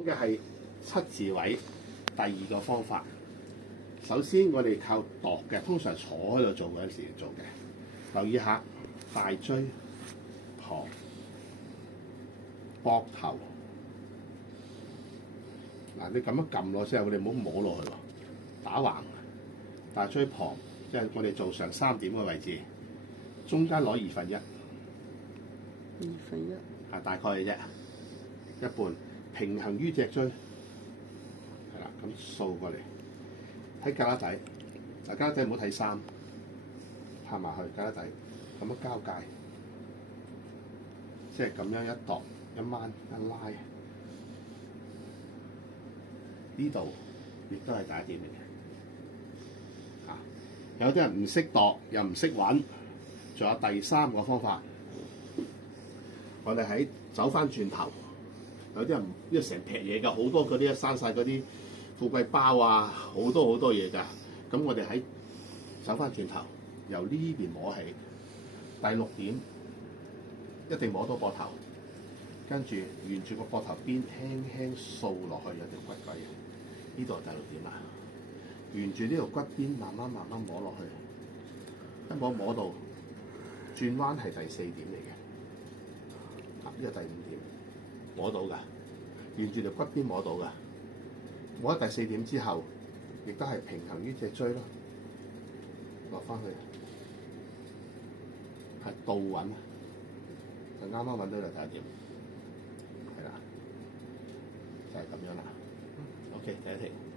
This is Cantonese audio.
講嘅係七字位第二個方法。首先我哋靠度嘅，通常坐喺度做嗰陣時做嘅。留意下大椎、旁、膊頭。嗱，你咁樣撳落之後，你唔好摸落去喎，打橫。大椎旁，即係我哋做上3點嘅位置，中間攞1/2。1/2。大概嘅啫，一半平衡於脊椎，係啦，咁掃過嚟，喺胳肋底，嗱，胳肋底唔好睇3，拍埋去胳肋底，咁樣交界，即係咁樣一度一掹一拉，呢度亦都係第一點嚟嘅。有啲人唔識度又唔識揾，仲有第3個方法。我哋喺走翻轉頭，有啲人因為成劈嘢㗎，好多嗰啲生晒嗰啲富貴包啊，好多嘢㗎。咁我哋喺走翻轉頭，由呢邊摸起，第6點一定摸到膊頭，跟住沿住個膊頭邊輕輕掃落去有條骨位，呢度係第6點啦。沿住呢條骨邊慢慢摸落去，一摸到轉彎係第4點嚟嘅。呢個第5點摸到㗎，沿住條骨邊摸到㗎。摸咗第4點之後，亦都係平衡於脊椎咯，落翻去係倒穩，就啱啱揾到就第1點，係啦，就係咁樣啦。OK，第一題。